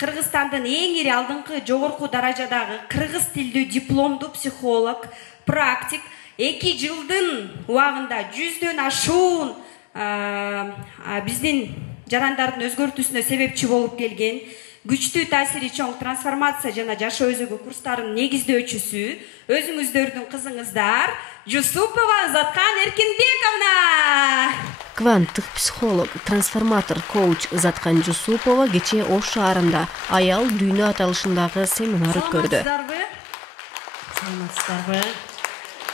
Кыргызстандын эң ири алдыңкы жогорку даражадагы кыргыз тилдүү дипломдуу психолог, практик 2 жылдын убагында 100дөн ашуун биздин жарандардын өзгөртүүсүнө себепчи болуп келген, күчтүү таасири чоң трансформация жана жашоо өзөгү курстарынын негиздөөчүсү, өзүңүздөрдүн кызыңыздар Жусупова Заткан Эркинбековна. Кванттык психолог, трансформатор, коуч Заткан Жусупова кечээ Ош шаарында аял дүйнө аталышындагы семинар өткөрдү. Саламатсыздарбы?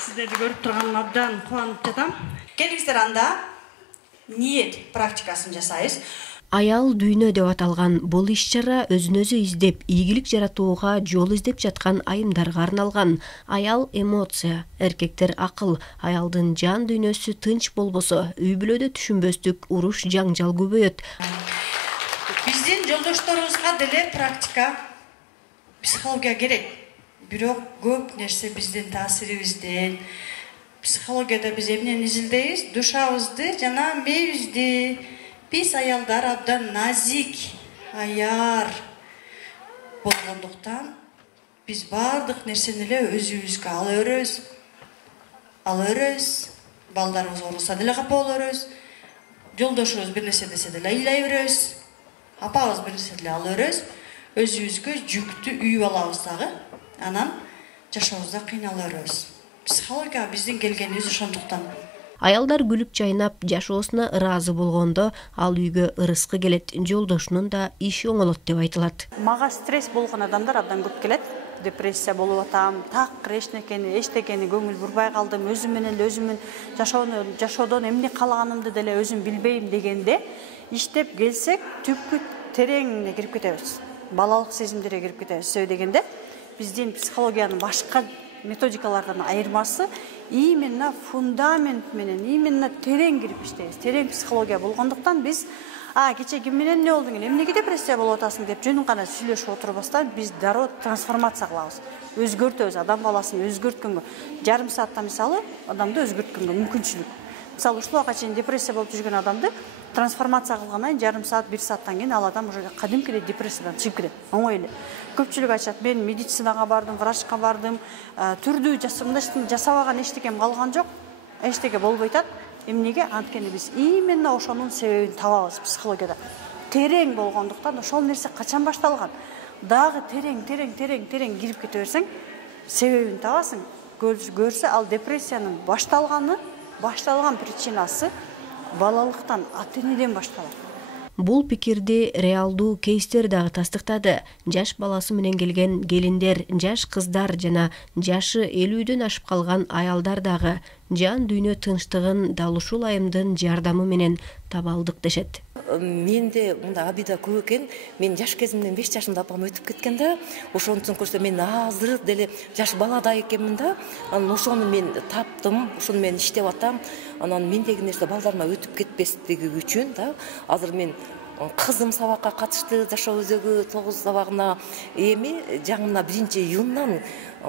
Сиздерди көрүп турганыма абдан кубанып жатам. Келиңиздер анда ниет практикасын жасайбыз. Аял дүйнө деп аталган бул иш-чара өзүн-өзү издеп, ийгилик жаратууга жол издеп жаткан айымдарга арналган. Аял эмоция, эркектер акыл, аялдын жан дүйнөсү тынч болбосо, үй-бүлөдө түшүнбөстүк, уруш, жаңжал көбөйөт. Биздин жолдошторубузга деле практика, психология керек. Бирок көп нерсе биздин таасирибизден. Психологияда биз эмнени изилдейбиз? Душабызды жана мээбизди. Биз аялдар абдан назик, аяр болгондуктан биз бардык нерсени эле өзүбүзгө ала өрөбүз. Балдарыбыз ооруса деле капа боло өрөбүз. Жолдошубуз бир нерсе десе деле ыйлай беребиз. Апабыз бир нерсе деле ала өрөбүз. Өзүбүзгө жүктү үйүп алабыз дагы. Анан жашообузда кыйнала өрөбүз. Психология биздин келгенибиз ошондуктан. Аялдар күлүп жайнап, жашоосуна ыраазы болгондо, ал үйгө ырыскы келет, жолдошунун да иши оңолот деп айтылат. Мага стресс болгон адамдар абдан көп келет. Депрессия болуп атам, такыр эчтекени көңүл бурбай калдым, өзүм менен өзүмүн жашоодон эмне каалаганымды деле өзүм билбейм дегенде, иштеп келсек, түпкү тереңине кирип кетебиз. Балалык сезимдерге кирип кетебиз. Себеби дегенде, биздин психологиянын башка методикалардан айырмасы именно фундамент менен, именно терең кирип иштейбиз. Терең психология болгондуктан биз кече ким менен эмне болдуң, эмнеге депрессия болуп атасың деп жөнүн гана сүйлөшүп отурбастан биз дароо трансформация кылабыз. Өзгөртөбүз, адам баласын өзгөрткөнгө, жарым саатта мисалы адамды өзгөрткөнгө мүмкүнчүлүк. Мисалы ушул убакка чейин депрессия болуп жүргөн адамды трансформация кылгандан жарым саат, 1 сааттан кийин ал адам уже кадимкидей депрессиядан чыгып кетет. Оңой эле. Көпчүлүк айтышат, мен медицинага бардым, врачка бардым, түрдүү жасабаган эчтекем калган жок, эчтеке болбой атат. Эмнеге? Анткени биз именно ошонун себебин табабыз психологияда. Терең болгондуктан ошол нерсе качан башталган? Дагы терең кирип кете берсең, себебин табасың. Көрсө ал депрессиянын башталган причинасы балалыктан, ата-энеден башталат. Бул пикирди реалдуу кейстер дагы тастыктады. Жаш баласы менен келген келиндер, жаш кыздар жана жашы 50дөн ашып калган аялдар дагы жан дүйнө тынчтыгын дал ушул айымдын жардамы менен таба алдык дешет. Менде мында абида көп экен. Мен жаш кезимден 5 жашымда апам өтүп кеткен да, ошонун көрсө мен азыр деле жаш баладай экенмин да. Анан ошону мен таптым, ошону мен иштеп атам. Анан мендеги нерсе балдарыма өтүп кетпестиги үчүн да, азыр мен кызым сабакка катышты, жашоо өзөгү 9 сабагына эми жаңына 1-июндан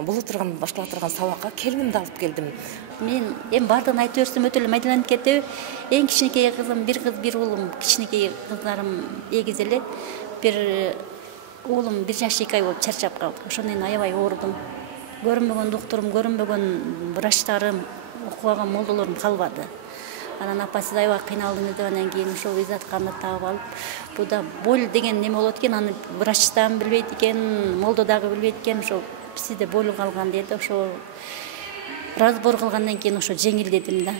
боло турган баштала турган сабакка келинимди алып келдим. Мен эми бардыгын айтып берсем өтө эле майдаланып кетти. Эң кичинекей кызым, бир кыз, бир уулум, кичинекей кыздарым эгиз эле. Бир уулум 1 жаш 2 ай болуп чарчап калды. Ошондон кийин аябай оорудум. Көрүнбөгөн доктурум, көрүнбөгөн врачтарым, окубаган молдолорум калбады. Анан апасы аябай кыйналдыңыз деп анан кийин ошол Затканды таап алып, бу да боль деген неме болот экен, аны врачтан билбейт экен, молдо дагы билбейт экен, ошол сизде боль калган деди. Ошол разбор кылгандан кийин ошо жеңилдедим да.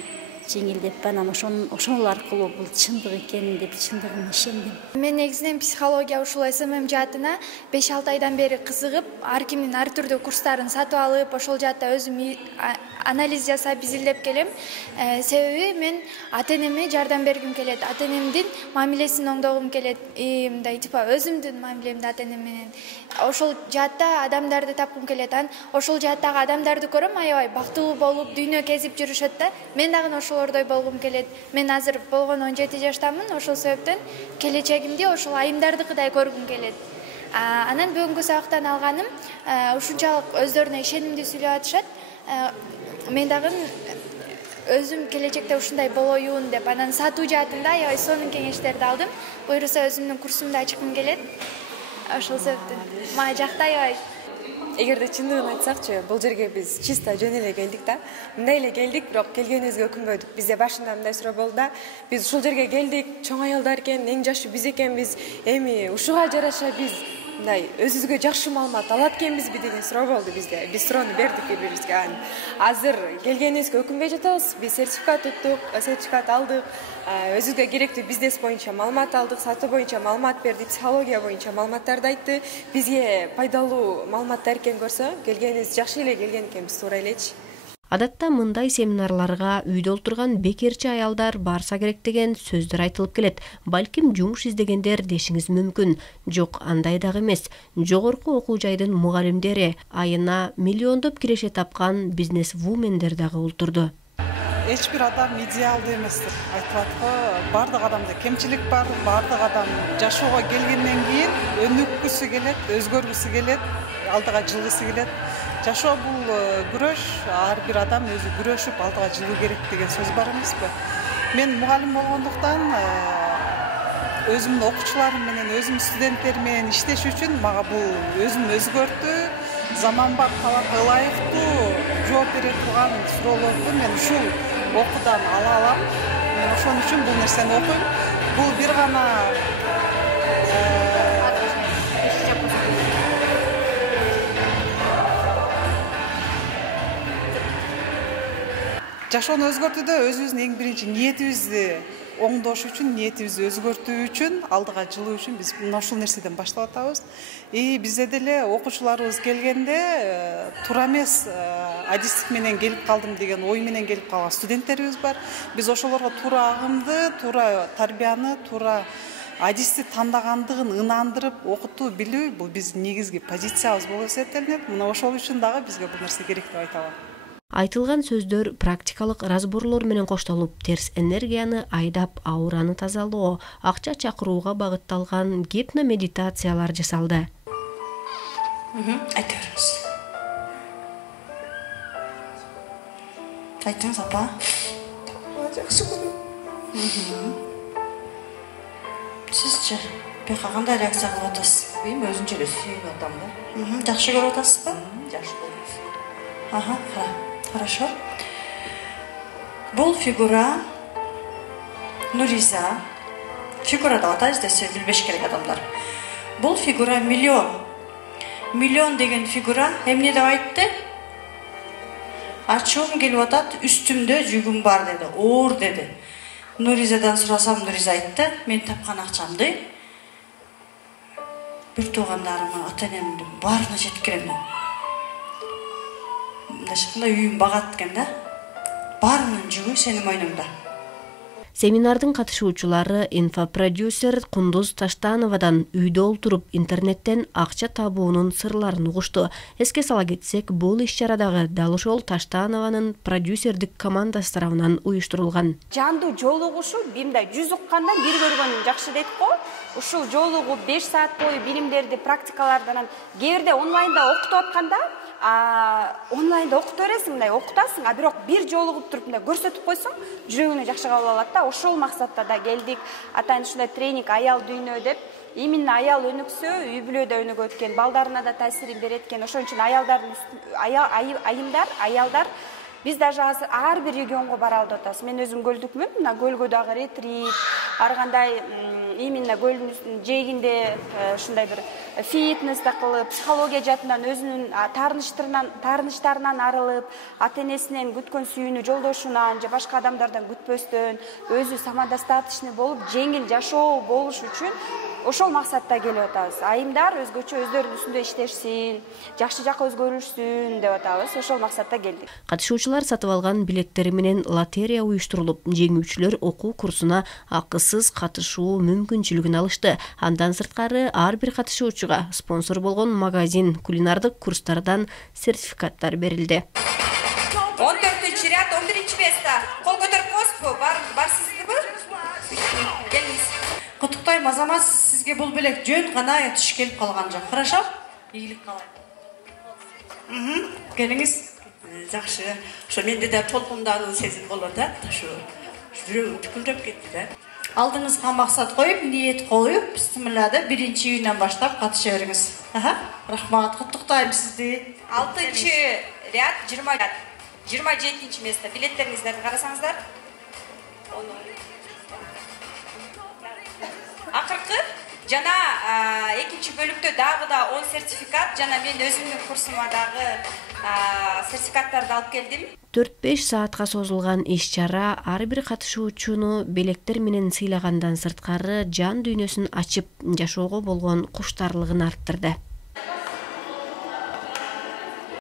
Жеңилдеп анан ошол аркылуу бул чындык экен деп чындыгына ишендим. Мен негизинен психология ушул СММ жаатына 5-6 айдан бери кызыгып, ар кимдин ар түрдүү курстарын сатып алып, ошол жаатта өзүм анализ жасап изилдеп келем. Себеби мен ата-энеме жардам бергим келет, ата-энемдин мамилесин оңдогум келет, мындай типа өзүмдүн мамилемди ата-энем менен. Ошол жаатта адамдарды тапкым келет. Ошол жааттагы адамдарды көрөм, аябай бактылуу болуп, дүйнө кезип жүрүшөт да. Мен дагы ошолордой болгум келет. Мен азыр болгон 17 жаштамын, ошол себептен келечегимди ошол айымдардыкыдай көргүм келет. Анан бүгүнкү сабактан алганым ушунчалык өздөрүнө ишенимдүү сүйлөп атышат. Мен дагы өзүм келечекте ушундай болоюн деп, анан сатуу жаатында аябай сонун кеңештерди алдым. Буюрса өзүмдүн курсумду ачкым келет. ошол себептен мага жактай албайт. Эгерде чындыгын айтсакчы, бул жерге биз чисто жөн эле келдик да. Мындай эле келдик, бирок келгенибизге өкүнбөдүк. Бизде башында мындай суроо болду да. Биз ушул жерге келдик, чоң аялдар экен, эң жашы биз экенбиз. Эми ушуга жараша биз мындай өзүбүзгө жакшы маалымат алат экенбизби деген суроо болду бизде. Биз суроону бердик бири-бирибизге. Азыр келгенибизге өкүнбөй жатабыз. Биз сертификат өттүк, сертификат алдык. Өзүбүзгө керектүү бизнес боюнча маалымат алдык, сатуу боюнча маалымат берди, психология боюнча маалыматтарды айтты. Бизге пайдалуу маалыматтар экен көрсө, келгенибиз жакшы эле келген экенбиз, туура элечи. Адатта мындай семинарларга үйдө отурган бекерчи аялдар барса керек деген сөздөр айтылып келет. Балким жумуш издегендер дешиңиз мүмкүн. Жок, андай дагы эмес. Жогорку окуу жайдын мугалимдери, айына миллиондоп киреше тапкан бизнес-вумендер дагы олтурду. Эч бир адам идеалдуу эместир. Айтылат го, бардык адамда кемчилик бар, бардык адам жашоого келгенден кийин өнүккүсү келет, өзгөргүсү келет, алдыга жылгысы келет. Жашоо бул күрөш, ар бир адам өзү күрөшүп алдыга жылуу керек деген сөз бар эмеспи? Мен мугалим болгондуктан өзүмдүн окуучуларым менен, өзүмдүн студенттерим менен иштеш үчүн мага бул өзүм өзгөртүү, заманга ылайыктуу жооп бере турган суроолорду мен ушул окуудан ала алам. Мен ошон үчүн бул нерсени окуйм. Бул бир гана жашоону өзгөртүүдө өзүбүздүн эң биринчи ниетибизди оңдош үчүн, ниетибизди өзгөртүү үчүн, алдыга жылуу үчүн биз мына ушул нерседен баштап атабыз. Бизде деле окуучуларыбыз келгенде туура эмес адистик менен келип калдым деген ой менен келип калган студенттерибиз бар. Биз ошолорго туура агымды, туура тарбияны, туура адисти тандагандыгын ынандырып окутуу билүү бул биздин негизги позициябыз болуп эсептелинет. Мына ошол үчүн дагы бизге бул нерсе керек деп айта алам. Айтылган сөздөр практикалык разборлор менен коштолуп, терс энергияны айдап, аураны тазалоо, акча чакырууга багытталган гипномедитациялар жасалды. Айтыңыз. Айтыңыз, апа. Жакшы көрөм. Сизчи, бияка кандай реакция кылып атасыз? Мен өзүнчө эле сүйүнүп атам да. Жакшы көрүп атасызбы? Жакшы көрөм. Ага, хорошо. Бул фигура Нуриза. Фигура да атайбыз десе билбеш керек адамдар. Бул фигура миллион. Миллион деген фигура эмне деп айтты? Ачуум келип атат, үстүмдө жүгүм бар деди, оор деди. Нуризадан сурасам, Нуриза айтты, мен тапкан акчамды бир туугандарымдын, ата-энемдин баарына жеткирем. Мындайча үйүм багат экен да. Баарынын жүгү сенин мойнуңда. Семинардын катышуучулары инфопродюсер Кундуз Таштановадан үйдө олтуруп интернеттен акча табуунун сырларын угушту. Эске сала кетсек, бул иш-чарадагы дал ошол Таштанованын продюсердик командасы тарабынан уюштурулган. Жандуу жолугушу бимдай 100 уккандан бир көргөн жакшы дейт го. Ушул жолугуп 5 саат бою билимдерди, практикалардан кээ бирде онлайнда окутуп атканда, онлайнда окутуп бересиң, мындай окутасың, бирок бир жолугуп туруп мындай көрсөтүп койсоң, жүрөгүнө жакшы кабыл алат да. Ошол максатта да келдик. Атайын ушундай тренинг аял дүйнө деп, именно аял өнүксө, үй бүлөдө өнүгөт экен, балдарына да таасирин берет экен. Ошон үчүн аялдардын аялдар биз даже азыр ар бир регионго бара алып атабыз. Мен өзүм көлдүкмүн, мына көлгө дагы ретрит, ар кандай именно көлдүн жээгинде ушундай бир фитнес да кылып, психология жаатынан өзүнүн таарынычтарынан арылып, ата-энесинен күткөн сүйүүнү жолдошунан же башка адамдардан күтпөстөн, өзү самодостаточный болуп, жеңил жашоо болуш үчүн ошол максатта келип атабыз. Айымдар өзгөчө өздөрүнүн үстүндө иштешсин, жакшы жакка өзгөрүшсүн деп атабыз. Ошол максатта келдик. Катышуучулар сатып алган билеттери менен лотерея уюштурулуп, жеңүүчүлөр окуу курсуна акысыз катышуу мүмкүнчүлүгүн алышты. Андан сырткары ар бир катышуучуга спонсор болгон магазин кулинардык курстардан сертификаттар берилди. 14-чү ряд, 11-чи место. Кол көтөрүп коесузбу? Бар сиздиби? Келиңиз. Куттуктайм, Азамат, сизге бул белек жөн гана түш келип калган жок. Хорошо? Ийгилик каалайм. Келиңиз. Жакшы. Ошо менде да толкундануу сезим болот да. Ошо жүрөгүм түкүлдөп кетти да. алдыңызға мақсат қойып, ниет қойып, бісмілләді 1-ші үйінен баштап қатыша беріңіз. Рахмат, құттықтаймын сізді. 6-ші ряд, 20 ряд. 27-ші место. Билеттеріңіздерді қарасаңыздар. Ақырқы, жана 2-ші бөлікті дағы да 10 сертификат, жана мен өзімнің курсымадағы сертификаттарды алып келдім. 4-5 саатка созулган иш-чара ар бир катышуучуну белектер менен сыйлагандан сырткары жан дүйнөсүн ачып жашоого болгон куштарлыгын арттырды.